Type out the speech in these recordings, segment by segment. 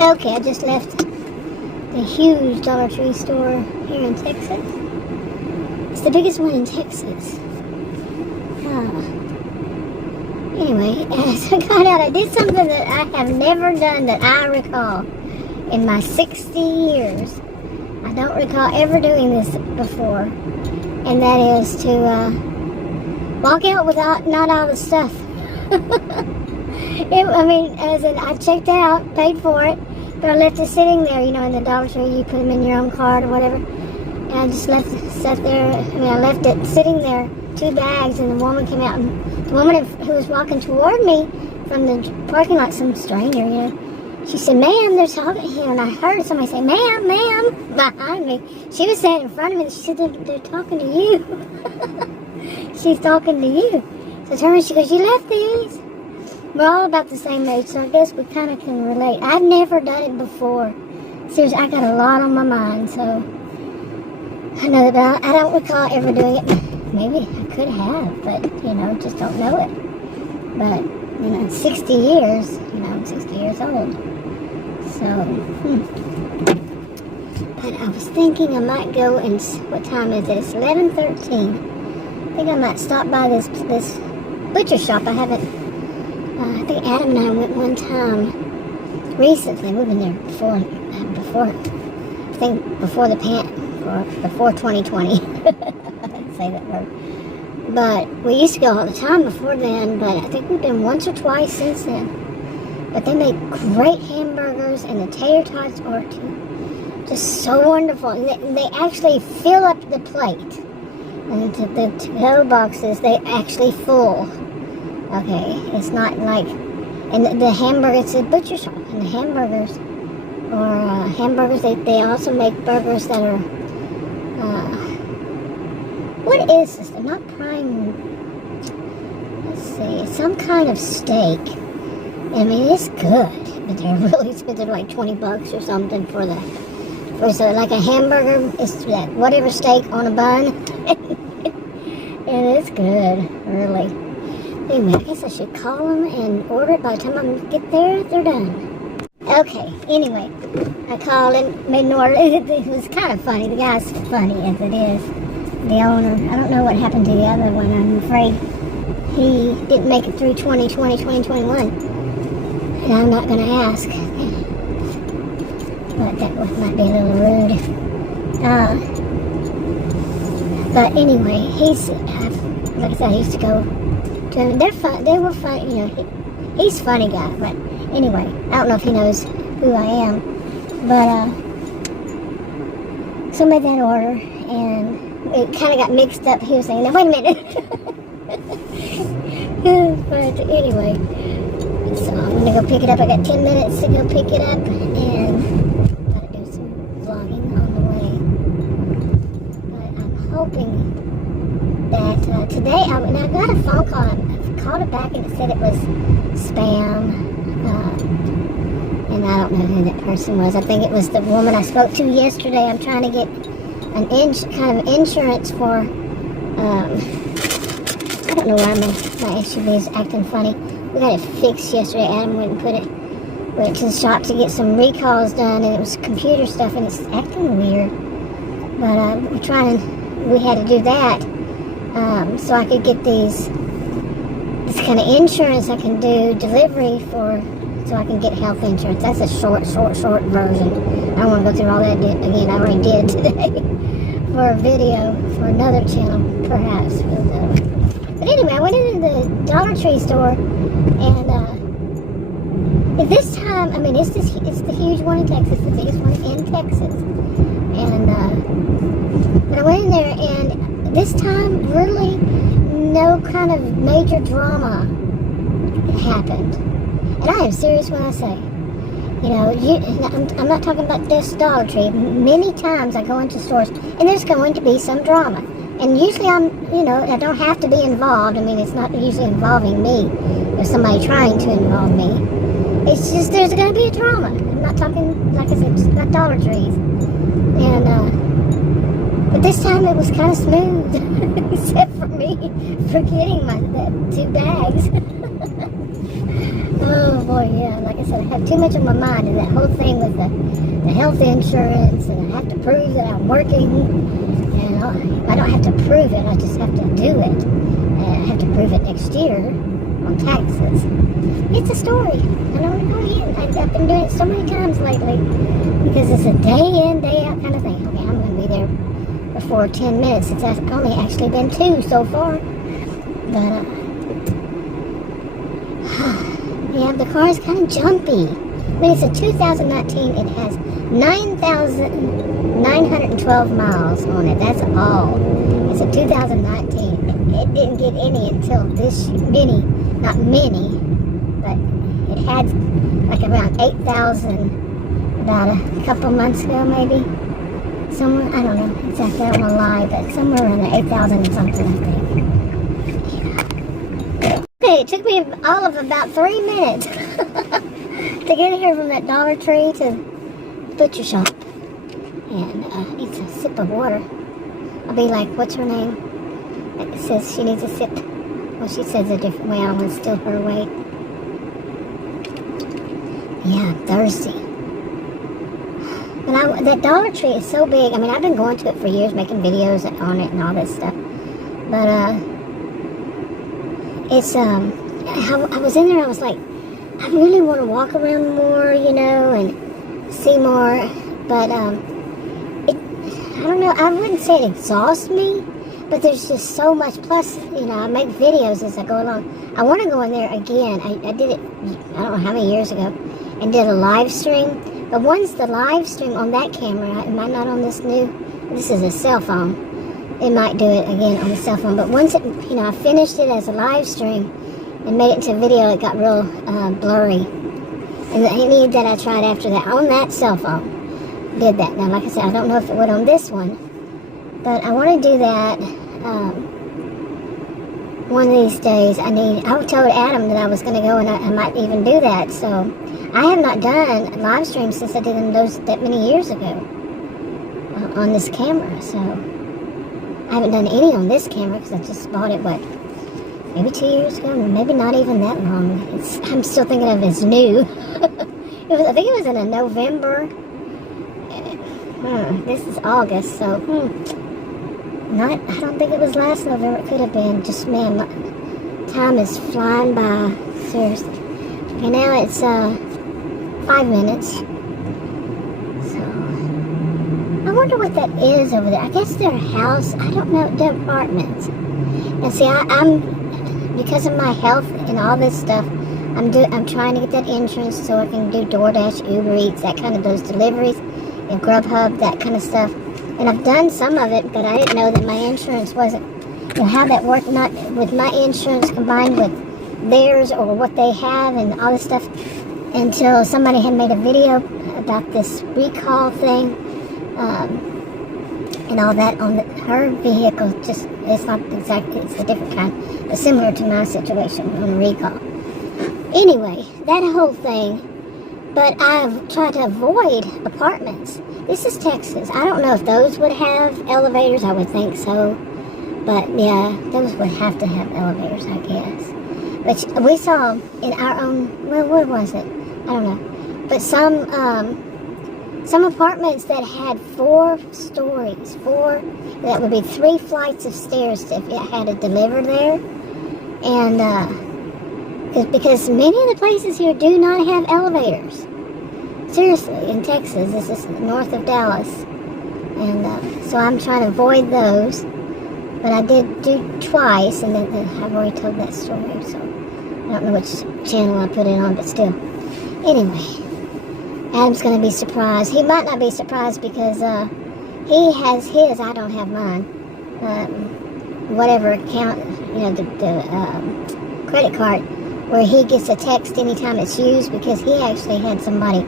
Okay, I just left the huge Dollar Tree store here in Texas. It's the biggest one in Texas. Anyway, as I got out, I did something that I have never done that I recall in my 60 years. I don't recall ever doing this before, and that is to walk out without not all the stuff. I checked out, paid for it, but I left it sitting there, in the Dollar Tree. You put them in your own card or whatever, and I just left it sitting there, 2 bags, and the woman came out, and the woman who was walking toward me from the parking lot, some stranger, she said, "Ma'am, they're talking here," and I heard somebody say, "Ma'am, ma'am," behind me. She was standing in front of me, and she said, they're talking to you. She's talking to you. So I turned around, she goes, "You left these?" We're all about the same age, so I guess we kind of can relate. I've never done it before. Seriously, I got a lot on my mind, so I know that I don't recall ever doing it. Maybe I could have, but, just don't know it. But, 60 years, I'm 60 years old. So, But I was thinking I might go and, what time is it? It's 11:13. I think I might stop by this butcher shop. I haven't, I think Adam and I went one time recently. We've been there before, I think before 2020. I didn't say that word. But we used to go all the time before then, but I think we've been once or twice since then. But they make great hamburgers, and the tater tots are just so wonderful. And they actually fill up the plate. And the to-go boxes, they actually full. Okay, it's not like, and the hamburgers, it's a butcher shop, and the hamburgers, they also make burgers that are, what is this? They're not prime, let's see, it's some kind of steak. I mean, it's good, but they're really expensive, like $20 or something for like a hamburger. It's that whatever steak on a bun. And it's good, really. Anyway, I guess I should call them and order it. By the time I get there, they're done. Okay, anyway, I called and made an order. It was kind of funny. The guy's funny as it is. The owner. I don't know what happened to the other one. I'm afraid he didn't make it through 2020, 2021. And I'm not going to ask. But that might be a little rude. But anyway, like I said, I used to go to him. They're fun. They were fun. He's a funny guy. But anyway, I don't know if he knows who I am. But so I made that order, and it kind of got mixed up. He was saying, "Now wait a minute." But anyway, so I'm gonna go pick it up. I got 10 minutes to go pick it up, and gotta do some vlogging on the way. But I'm hoping that today, I got a phone call. I called it back, and it said it was spam. And I don't know who that person was. I think it was the woman I spoke to yesterday. I'm trying to get an kind of insurance for, I don't know why my SUV is acting funny. We got it fixed yesterday. Adam went to the shop to get some recalls done, and it was computer stuff, and it's acting weird. But we had to do that, so I could get this kind of insurance. I can do delivery so I can get health insurance. That's a short version. I don't want to go through all that again. I already did today for a video for another channel, perhaps. But anyway, I went into the Dollar Tree store, and this time, it's the huge one in Texas, the biggest one in Texas. And but I went in there, and this time, really, no kind of major drama happened. And I am serious when I say, I'm not talking about this Dollar Tree. Many times I go into stores, and there's going to be some drama. And usually I don't have to be involved. It's not usually involving me or somebody trying to involve me. It's just there's going to be a drama. I'm not talking, like I said, just about Dollar Trees. And, but this time it was kind of smooth, except for me forgetting that 2 bags. Oh boy, yeah, like I said, I have too much on my mind, and that whole thing with the health insurance, and I have to prove that I'm working, and I don't have to prove it, I just have to do it, and I have to prove it next year on taxes. It's a story. I don't want to go in. I've been doing it so many times lately, because it's a day in, day out kind of thing. Okay, I'm going to be there before 10 minutes. It's only actually been 2 so far, but yeah, the car is kind of jumpy. I mean, it's a 2019. It has 9,912 miles on it. That's all. It's a 2019. It didn't get any until this many, not many, but it had like around 8,000 about a couple months ago, maybe. Somewhere, I don't know exactly. I don't want to lie, but somewhere around 8,000 and something, I think. Okay, it took me all of about 3 minutes to get here from that Dollar Tree to the butcher shop. And needs a sip of water. I'll be like, what's her name? It says she needs a sip. Well, she says a different way. I don't want to steal her way. Yeah, I'm thirsty. But that Dollar Tree is so big. I mean, I've been going to it for years, making videos on it and all this stuff. But it's I was in there and I was like, I really want to walk around more, you know, and see more. But I don't know, I wouldn't say it exhausts me, but there's just so much. Plus, you know, I make videos as I go along. I want to go in there again. I did it, I don't know how many years ago, and did a live stream. But once the live stream on that camera, am I not on this this is a cell phone. It might do it again on the cell phone. But once it, you know, I finished it as a live stream and made it into a video, it got real blurry. And any that I tried after that on that cell phone did that. Now, like I said, I don't know if it would on this one, but I want to do that one of these days. I told Adam that I was going to go, and I might even do that. So I have not done live streams since I did them that many years ago on this camera. So I haven't done any on this camera because I just bought it, maybe 2 years ago, maybe not even that long. I'm still thinking of it as new. I think it was in a November. This is August, so I don't think it was last November. It could have been. Just, man, time is flying by. Seriously. Okay, now it's 5 minutes. So I wonder what that is over there. I guess their house. I don't know. Their apartments. And see, I'm because of my health and all this stuff. I'm trying to get that insurance so I can do DoorDash, Uber Eats, that kind of those deliveries, and Grubhub, that kind of stuff. And I've done some of it, but I didn't know that my insurance wasn't, you know, how that worked, not with my insurance combined with theirs or what they have and all this stuff, until somebody had made a video about this recall thing and all that on her vehicle. Just, it's not exactly, it's a different kind, but similar to my situation on a recall. Anyway, that whole thing. But I've tried to avoid apartments. This is Texas. I don't know if those would have elevators. I would think so. But yeah, those would have to have elevators, I guess. But we saw in our own, well, where was it? I don't know. But some apartments that had 4 stories, that would be 3 flights of stairs if it had to deliver there. And because many of the places here do not have elevators. Seriously, in Texas, this is north of Dallas. And so I'm trying to avoid those. But I did do twice, and then I've already told that story, so I don't know which channel I put it on, but still. Anyway, Adam's going to be surprised. He might not be surprised because he has his, I don't have mine. Whatever account, you know, the credit card, where he gets a text anytime it's used, because he actually had somebody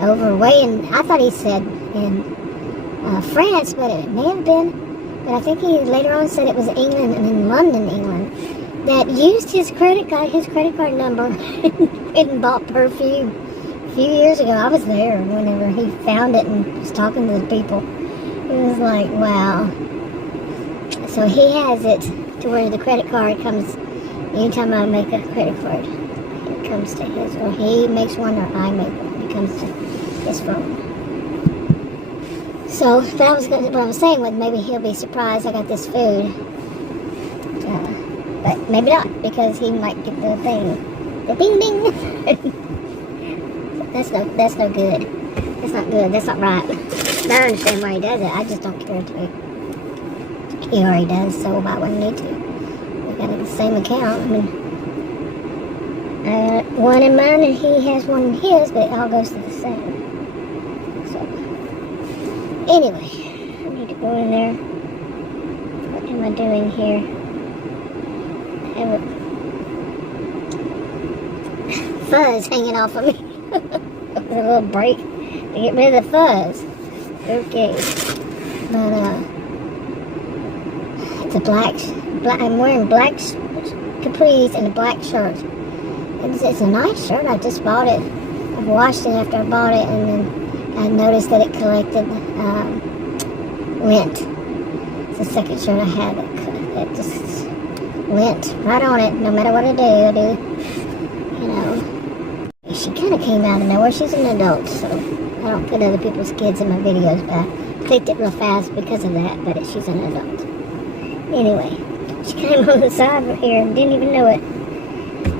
over way, and I thought he said in France, but it may have been, but I think he later on said it was England, and in London, England, that used his credit card number and bought perfume a few years ago. I was there whenever he found it and was talking to the people. It was like, wow. So he has it to where the credit card comes anytime I make a credit card comes to his, or he makes one, or I make one. It comes to his phone. So, but what I was saying was maybe he'll be surprised I got this food. But maybe not, because he might get the thing, the ding ding. That's no good. That's not good. That's not right. I understand why he does it. I just don't care to. He already does, so why wouldn't need to? We got the same account. I mean, one in mine and he has one in his, but it all goes to the same. So, anyway, I need to go in there. What am I doing here? I have a fuzz hanging off of me. A little break to get rid of the fuzz. Okay. But, it's a black, I'm wearing black capris and a black shirt. It's a nice shirt. I just bought it. I washed it after I bought it, and then I noticed that it collected lint. It's the second shirt I had. It just lint right on it. No matter what I do, you know. She kind of came out of nowhere. She's an adult, so I don't put other people's kids in my videos, but I clicked it real fast because of that, but she's an adult. Anyway, she came on the side over here and didn't even know it.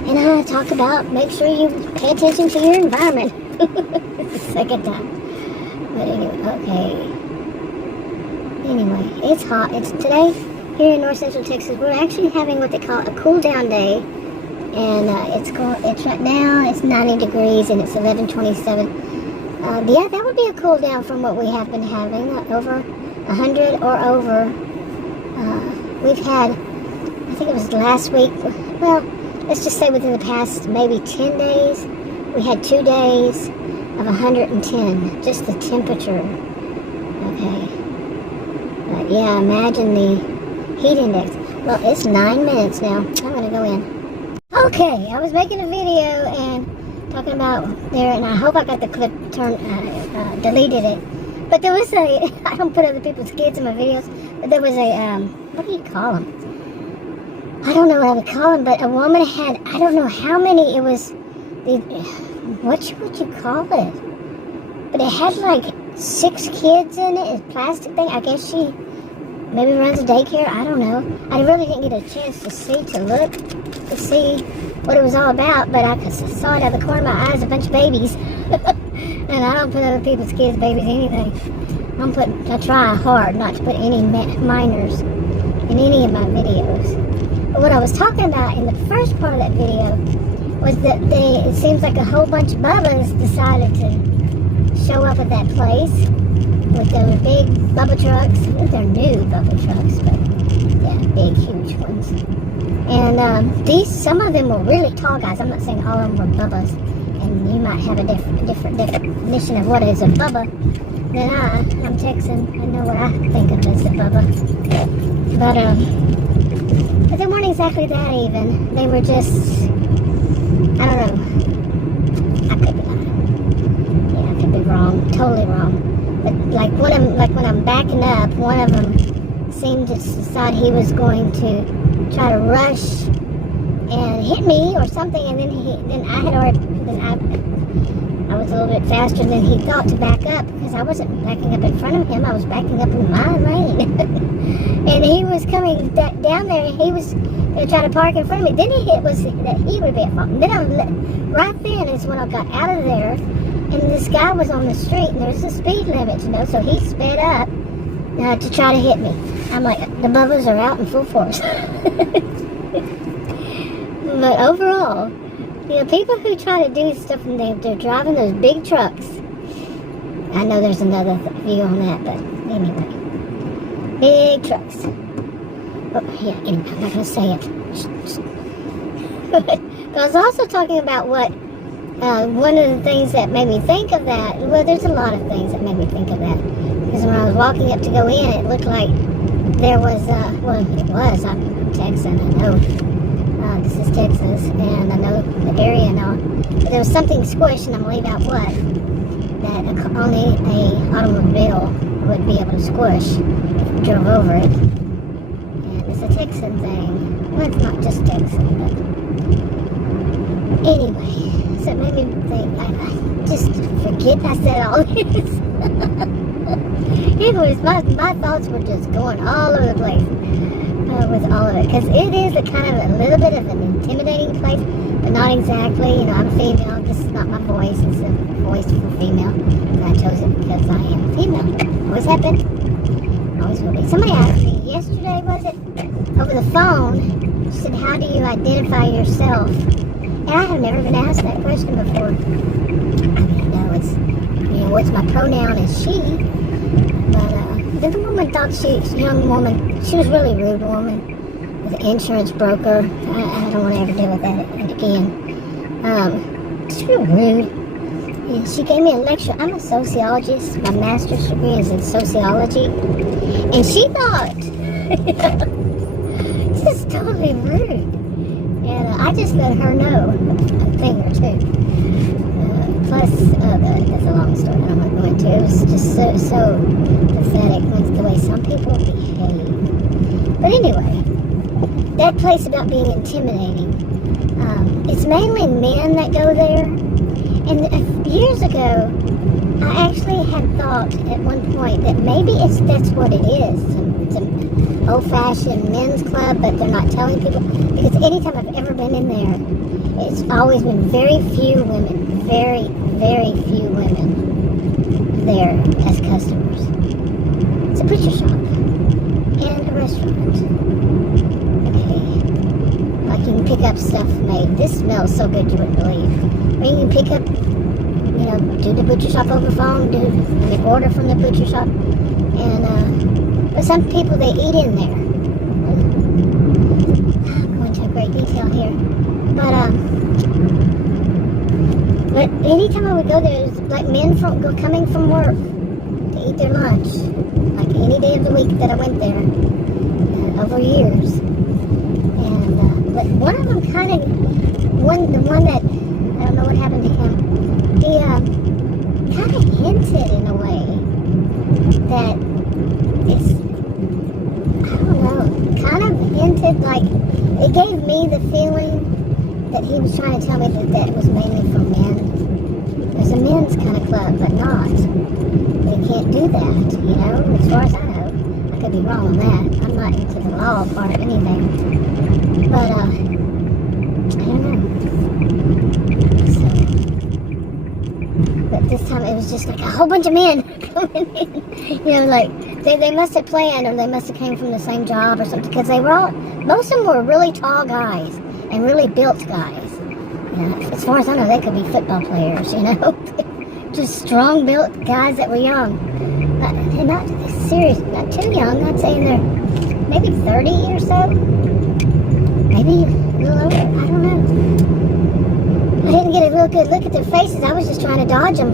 And I talk about make sure you pay attention to your environment. It's the second time. But anyway, okay. Anyway, it's hot. It's today here in North Central Texas. We're actually having what they call a cool down day. And it's right now, it's 90 degrees and it's 11:27. Yeah, that would be a cool down from what we have been having. Over 100 or over. We've had, I think it was last week, well, let's just say within the past maybe 10 days, we had 2 days of 110, just the temperature. Okay. But yeah, imagine the heat index. Well, it's 9 minutes now. I'm going to go in. Okay, I was making a video and talking about there, and I hope I got the clip deleted it. But there was a, I don't put other people's kids in my videos, but there was a, what do you call them? I don't know what I would call them, but a woman had, I don't know how many, it was, what would you call it? But it had like 6 kids in it, a plastic thing. I guess she maybe runs a daycare, I don't know. I really didn't get a chance to see what it was all about, but I saw it out of the corner of my eyes, a bunch of babies. And I don't put other people's kids' babies anything. I try hard not to put any minors in any of my videos. But what I was talking about in the first part of that video was that it seems like a whole bunch of bubbas decided to show up at that place with their big bubba trucks. I think they're new bubba trucks, but yeah, big, huge ones. And some of them were really tall guys. I'm not saying all of them were bubbas. And you might have a different definition of what is a bubba than I'm Texan. I know what I think of as a bubba. But they weren't exactly that even. They were just, I don't know. I could be lying. Yeah, I could be wrong. Totally wrong. But like when I'm backing up, one of them seemed to decide he was going to try to rush and hit me or something, and then I was a little bit faster than he thought to back up, because I wasn't backing up in front of him, I was backing up in my lane. And he was coming down there, and he was going to try to park in front of me. Then he was that he would be at fault. And then right then is when I got out of there, and this guy was on the street, and there's a speed limit, so he sped up to try to hit me. I'm like, the bubbas are out in full force. But overall, people who try to do stuff and they're driving those big trucks. I know there's another view on that, but anyway. Big trucks. Oh, yeah, anyway, I'm not going to say it. But I was also talking about what, one of the things that made me think of that, well, there's a lot of things that made me think of that. Because when I was walking up to go in, it looked like there was, I'm Texan, I know. This is Texas, and I know the area and all. But there was something squished, and I'm going to leave out what, that only an automobile would be able to squish if you drove over it. And it's a Texan thing. Well, it's not just Texan, but Anyway, so it made me think, I just forget I said all this. Anyways, my thoughts were just going all over the place with all of it. Because it is a kind of a little bit of an intimidating place, but not exactly. You know, I'm female. This is not my voice. It's a voice for female. And I chose it because I am female. Always have been. Always will be. Somebody asked me yesterday, was it? Over the phone. She said, how do you identify yourself? And I have never been asked that question before. I mean, I know it's, you know, what's my pronoun is she. But the woman thought young woman, she was a really rude woman with an insurance broker. I don't want to ever deal with that again. Just real rude. And she gave me a lecture. I'm a sociologist. My master's degree is in sociology. And she thought, this is totally rude. And I just let her know a thing or two. Plus, that's a long story. I'm not going to. It was just so pathetic with the way some people behave. But anyway, that place about being intimidating. It's mainly men that go there. And years ago, I actually had thought at one point that maybe that's what it is. It's an old-fashioned men's club, but they're not telling people. Because anytime I've ever been in there, it's always been very few women, very, very few women there as customers. It's a butcher shop and a restaurant. Okay. Like you can pick up stuff made. This smells so good you wouldn't believe. Or you can pick up, you know, do the butcher shop over the phone, do the order from the butcher shop. And, but some people, they eat in there. I'm going into great detail here. But anytime I would go there, it was like men coming from work to eat their lunch. Like any day of the week that I went there, over years. And, but one of them the one that, I don't know what happened to him, he kind of hinted in a way that it's, I don't know, kind of hinted like, it gave me the feeling that he was trying to tell me that was mainly for men. There's a men's kind of club, but not. They can't do that, you know, as far as I know. I could be wrong on that. I'm not into the law part of anything. But, I don't know. So, but this time it was just like a whole bunch of men coming in. You know, like, they must have planned, or they must have came from the same job or something, because they were all, most of them were really tall guys. And really built guys. You know, as far as I know, they could be football players, you know. Just strong built guys that were young. Not serious, not too young. I'd say in their maybe 30 or so. Maybe a little over. I don't know. I didn't get a real good look at their faces. I was just trying to dodge them.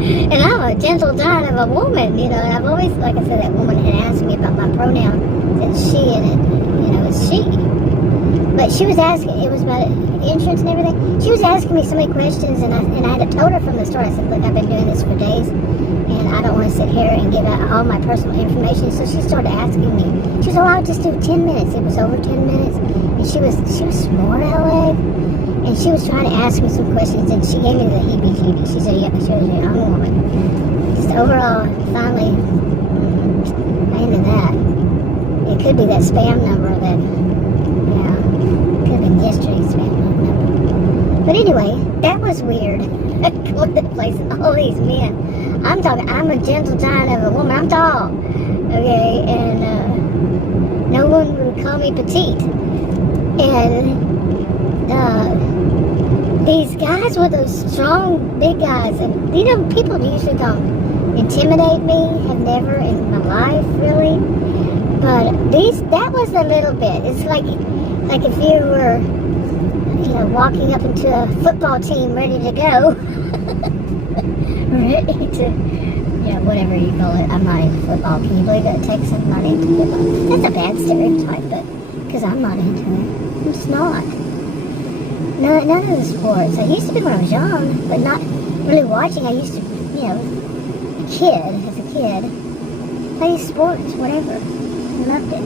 And I'm a gentle giant of a woman, you know. And I've always, like I said, that woman had asked me about my pronoun. It's she, and it, you know, it's she. But she was asking, it was about insurance and everything. She was asking me so many questions, and I had told her from the start. I said, look, I've been doing this for days, and I don't want to sit here and give out all my personal information. So she started asking me. She said, oh, I'll just do 10 minutes. It was over 10 minutes, and she was smart aleck, and she was trying to ask me some questions, and she gave me the heebie-jeebies. She said, yep, she was a young woman. Just overall, finally, I ended that. It could be that spam number that, yeah, could have been yesterday's spam number. But anyway, that was weird. Going to the place and all these men. I'm a gentle giant of a woman. I'm tall. Okay, and no one would call me petite. And these guys were those strong, big guys. And, you know, people usually don't intimidate me. Have never in my life, really. But that was a little bit. It's like if you were, you know, walking up into a football team ready to go. Ready to, you know, whatever you call it. I'm not into football. Can you believe it takes I'm not into football? That's a bad stereotype, but because I'm not into it. I'm just not. No, none of the sports. I used to be when I was young, but not really watching. I used to, you know, as a kid, play sports, whatever. Loved it.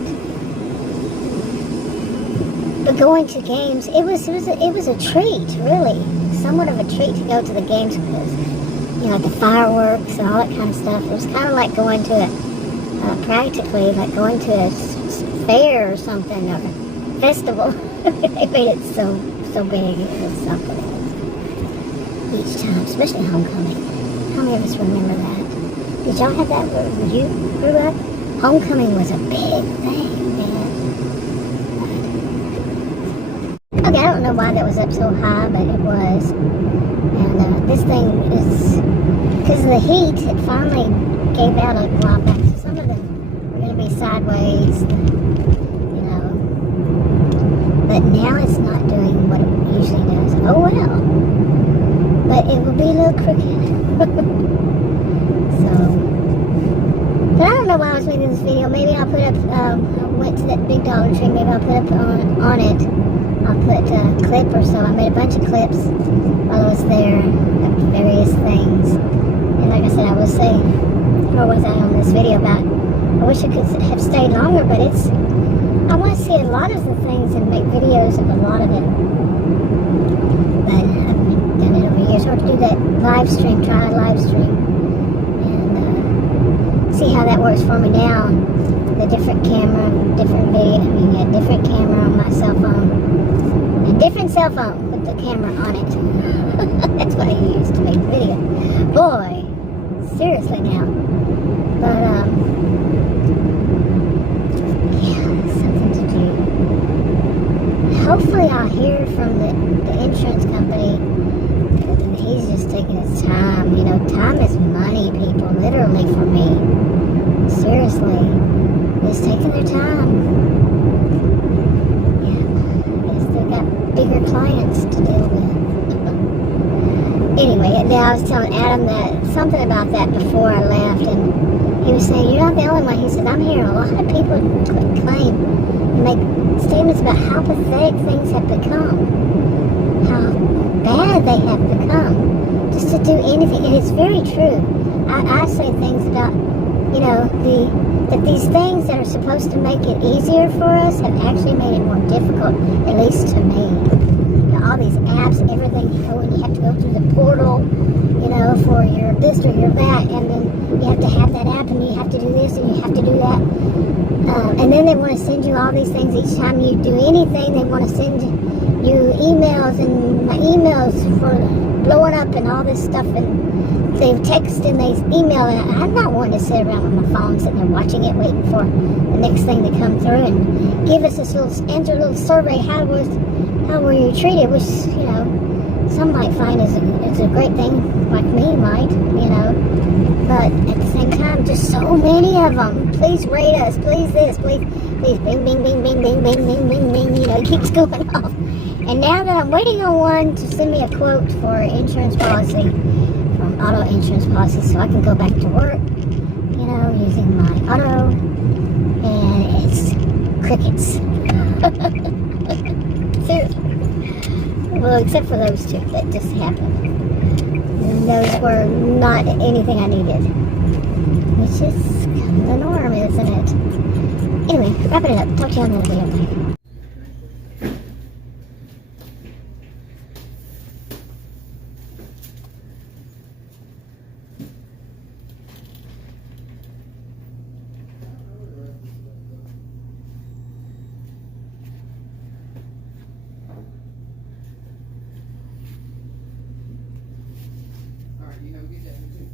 But going to games, it was a treat, really, somewhat of a treat to go to the games because, you know, like the fireworks and all that kind of stuff. It was kind of like going to practically like going to a fair or something, or festival. They made it so big. It was something else each time, especially homecoming. How many of us remember that? Did y'all have that when you grew up? Homecoming was a big thing, man. Okay, I don't know why that was up so high, but it was. And this thing is, because of the heat, it finally gave out a while back. So some of them are going to be sideways, you know. But now it's not doing what it usually does. Oh well. But it will be a little crooked. So, but I don't know why I was making this video. Maybe I'll put up, I went to that big Dollar Tree. Maybe I'll put up on it. I'll put a clip or so. I made a bunch of clips while I was there of various things. And like I said, I will say, or was I on this video about, I wish I could have stayed longer, but it's, I want to see a lot of the things and make videos of a lot of it. But I've done it over years. Or to do that live stream, try a live stream. And see how that works for me now. The different camera, different video, different camera on my cell phone. A different cell phone with the camera on it. That's what I use to make the video. Boy, seriously now. But, yeah, something to do. Hopefully I'll hear from the insurance company. And he's just taking his time. You know, time is money, people. Literally for me. Seriously. Just taking their time. Bigger clients to deal with. Anyway, now I was telling Adam that something about that before I left, and he was saying, you're not the only one. He said, I'm hearing a lot of people claim and make statements about how pathetic things have become, how bad they have become, just to do anything. And it's very true. I say things about, you know, that these things that are supposed to make it easier for us have actually made it more difficult, at least to me. You know, all these apps and everything, you know, and you have to go through the portal, you know, for your this or your that, and then you have to have that app, and you have to do this, and you have to do that. And then they want to send you all these things each time you do anything. They want to send you emails, and my emails for blowing up and all this stuff, and they text and they email, and I'm not wanting to sit around on my phone sitting there watching it, waiting for the next thing to come through and give us this little, answer a little survey, how were you treated, which, you know, some might find is a great thing, like me might, you know, but at the same time, just so many of them. Please rate us, please this, please, bing, bing, bing, bing, bing, bing, bing, bing, bing, you know, it keeps going off. And now that I'm waiting on one to send me a quote for insurance policy, from auto insurance policy, so I can go back to work, you know, using my auto, and it's crickets. Seriously. Well, except for those two that just happened. And those were not anything I needed. Which is kind of the norm, isn't it? Anyway, wrapping it up. Talk to you on the video. Bye. You have a good day, too.